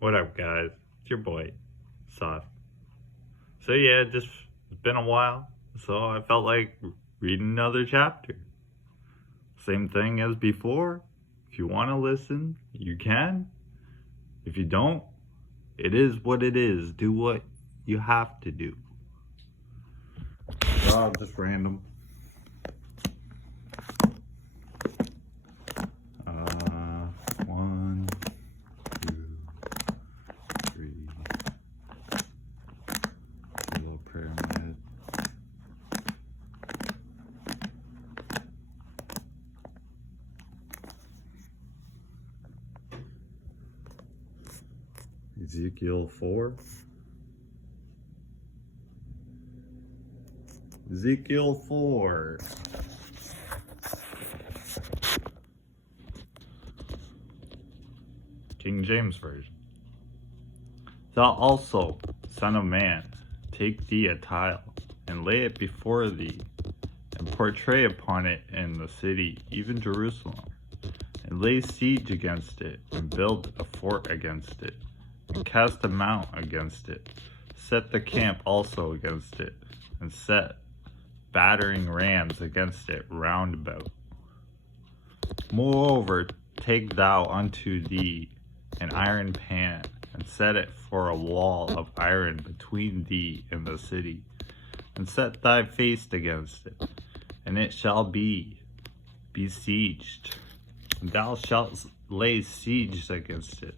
What up, guys? It's your boy, Sauce. So yeah, it's been a while, so I felt like reading another chapter. Same thing as before. If you want to listen, you can. If you don't, it is what it is. Do what you have to do. Just random. One, two, three. Little pyramid. Ezekiel 4. Ezekiel 4. King James Version. Thou also, son of man, take thee a tile, and lay it before thee, and portray upon it in the city, even Jerusalem, and lay siege against it, and build a fort against it, and cast a mount against it. Set the camp also against it, and set battering rams against it round about. Moreover, take thou unto thee an iron pan, and set it for a wall of iron between thee and the city, and set thy face against it, and it shall be besieged, and thou shalt lay siege against it.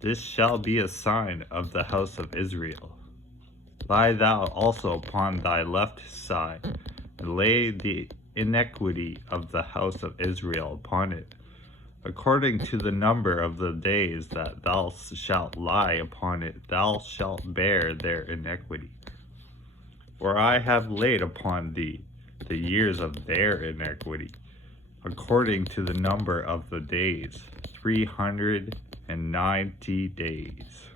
This shall be a sign of the house of Israel. Lie thou also upon thy left side, and lay the iniquity of the house of Israel upon it, according to the number of the days that thou shalt lie upon it, thou shalt bear their iniquity. For I have laid upon thee the years of their iniquity, according to the number of the days, 390 days.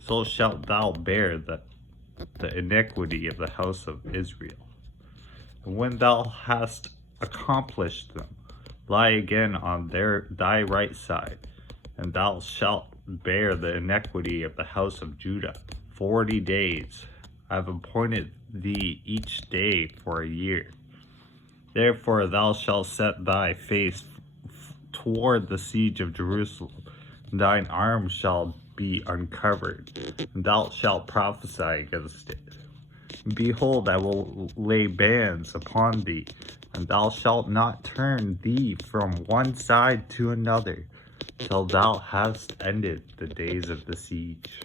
So shalt thou bear the iniquity of the house of Israel. And when thou hast accomplished them, lie again on thy right side, and thou shalt bear the iniquity of the house of Judah 40 days. I have appointed thee each day for a year. Therefore thou shalt set thy face toward the siege of Jerusalem, and thine arm shall be uncovered, and thou shalt prophesy against it. And behold, I will lay bands upon thee, and thou shalt not turn thee from one side to another, till thou hast ended the days of the siege.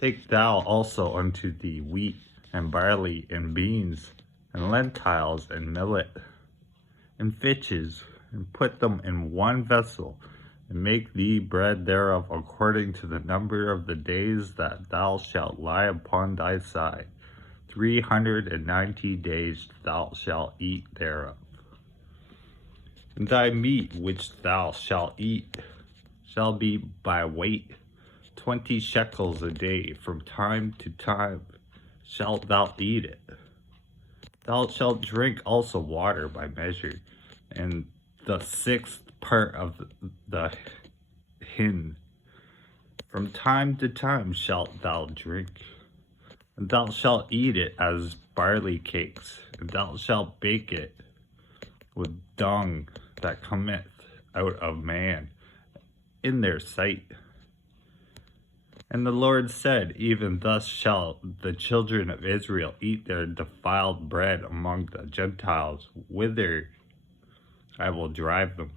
Take thou also unto thee wheat, and barley, and beans, and lentiles, and millet, and fishes, and put them in one vessel, and make thee bread thereof according to the number of the days that thou shalt lie upon thy side. 390 days thou shalt eat thereof. And thy meat which thou shalt eat shall be by weight, 20 shekels a day. From time to time shalt thou eat it. Thou shalt drink also water by measure, and the 6th part of the hin. From time to time shalt thou drink. And thou shalt eat it as barley cakes, and thou shalt bake it with dung that cometh out of man in their sight. And the Lord said, even thus shall the children of Israel eat their defiled bread among the Gentiles, whither I will drive them.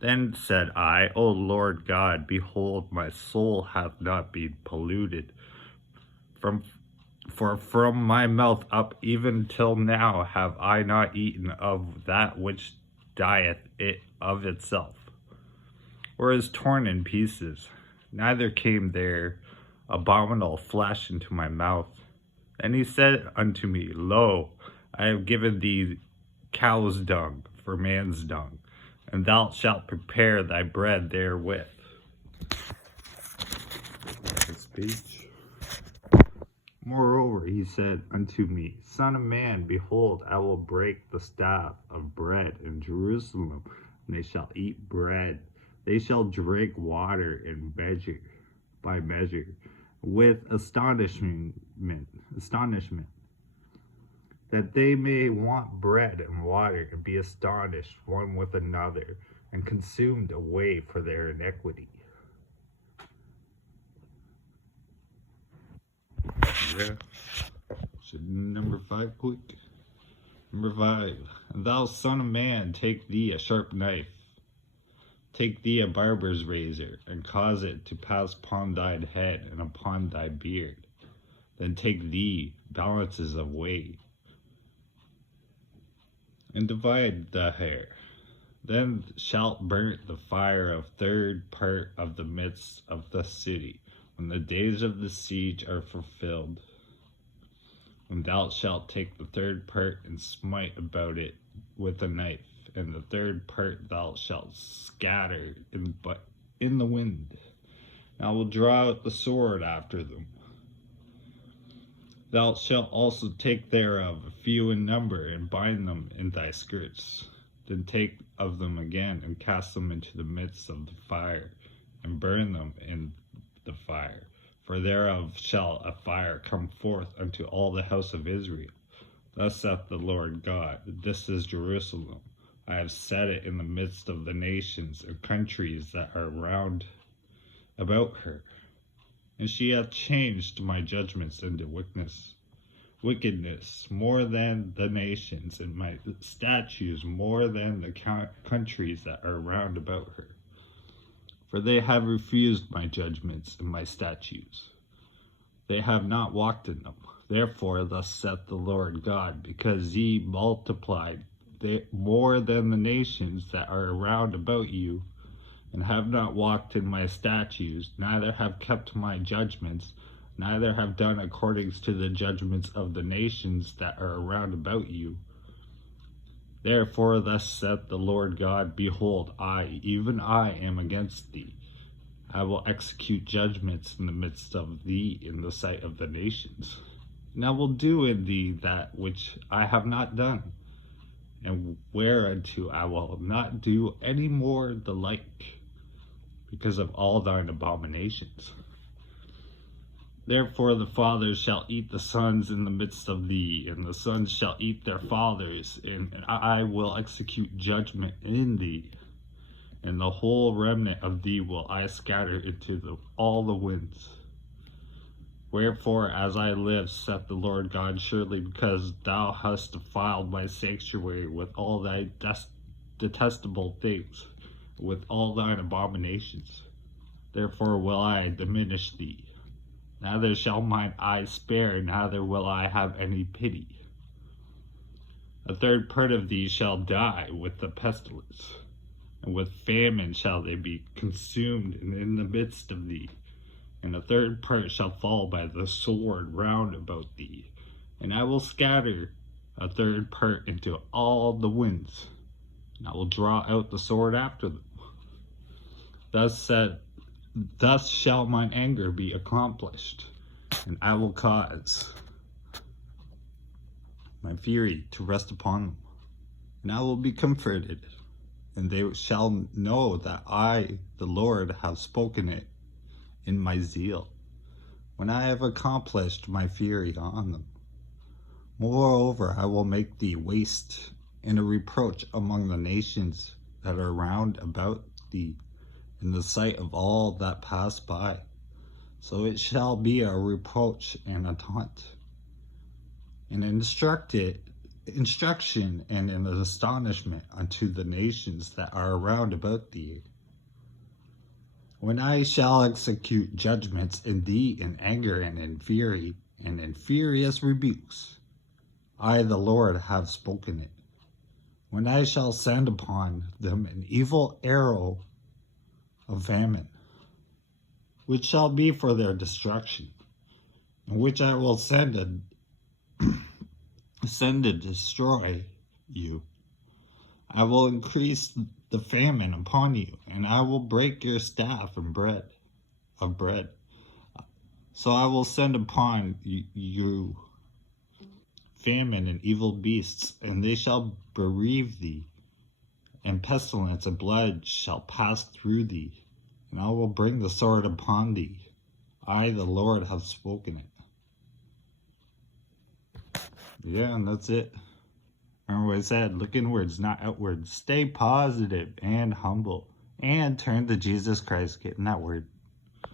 Then said I, O Lord God, behold, my soul hath not been polluted. For from my mouth up even till now have I not eaten of that which dieth it of itself, or is torn in pieces, neither came there abominable flesh into my mouth. And he said unto me, Lo, I have given thee cow's dung for man's dung, and thou shalt prepare thy bread therewith. Speech. Moreover, he said unto me, Son of man, behold, I will break the staff of bread in Jerusalem, and they shall eat bread They shall drink water in measure by measure, with astonishment, that they may want bread and water and be astonished one with another, and consumed away for their iniquity. Yeah. So number 5 quick. Number 5. Thou son of man, take thee a sharp knife. Take thee a barber's razor, and cause it to pass upon thine head and upon thy beard. Then take thee balances of weight, and divide the hair. Then shalt burn the fire of third part of the midst of the city, when the days of the siege are fulfilled. When thou shalt take the third part and smite about it with a knife, and the third part thou shalt scatter in the wind. And I will draw out the sword after them. Thou shalt also take thereof a few in number, and bind them in thy skirts. Then take of them again, and cast them into the midst of the fire, and burn them in the fire. For thereof shall a fire come forth unto all the house of Israel. Thus saith the Lord God, this is Jerusalem. I have set it in the midst of the nations and countries that are round about her. And she hath changed my judgments into wickedness more than the nations, and my statutes more than the countries that are round about her. For they have refused my judgments and my statutes. They have not walked in them. Therefore, thus saith the Lord God, because ye multiplied more than the nations that are around about you, and have not walked in my statutes, neither have kept my judgments, neither have done according to the judgments of the nations that are around about you. Therefore, thus saith the Lord God, behold, I, even I, am against thee. I will execute judgments in the midst of thee in the sight of the nations. And I will do in thee that which I have not done, and whereunto I will not do any more the like, because of all thine abominations. Therefore the fathers shall eat the sons in the midst of thee, and the sons shall eat their fathers, and I will execute judgment in thee, and the whole remnant of thee will I scatter into all the winds. Wherefore, as I live, saith the Lord God, surely because thou hast defiled my sanctuary with all thy detestable things, with all thine abominations, therefore will I diminish thee. Neither shall mine eye spare, neither will I have any pity. A third part of thee shall die with the pestilence, and with famine shall they be consumed in the midst of thee. And a third part shall fall by the sword round about thee. And I will scatter a third part into all the winds, and I will draw out the sword after them. Thus shall mine anger be accomplished, and I will cause my fury to rest upon them. And I will be comforted, and they shall know that I, the Lord, have spoken it in my zeal, when I have accomplished my fury on them. Moreover, I will make thee waste and a reproach among the nations that are round about thee, in the sight of all that pass by. So it shall be a reproach and a taunt, and instruction and an astonishment unto the nations that are around about thee. When I shall execute judgments in thee in anger and in fury and in furious rebukes, I, the Lord, have spoken it. When I shall send upon them an evil arrow of famine, which shall be for their destruction, and which I will send to destroy you. I will increase the famine upon you, and I will break your staff of bread. So I will send upon you famine and evil beasts, and they shall bereave thee and pestilence and blood shall pass through thee, and I will bring the sword upon thee. I, the Lord, have spoken it. Yeah, and that's it. Remember what I said, look inwards, not outwards. Stay positive and humble, and turn to Jesus Christ. Get in that word.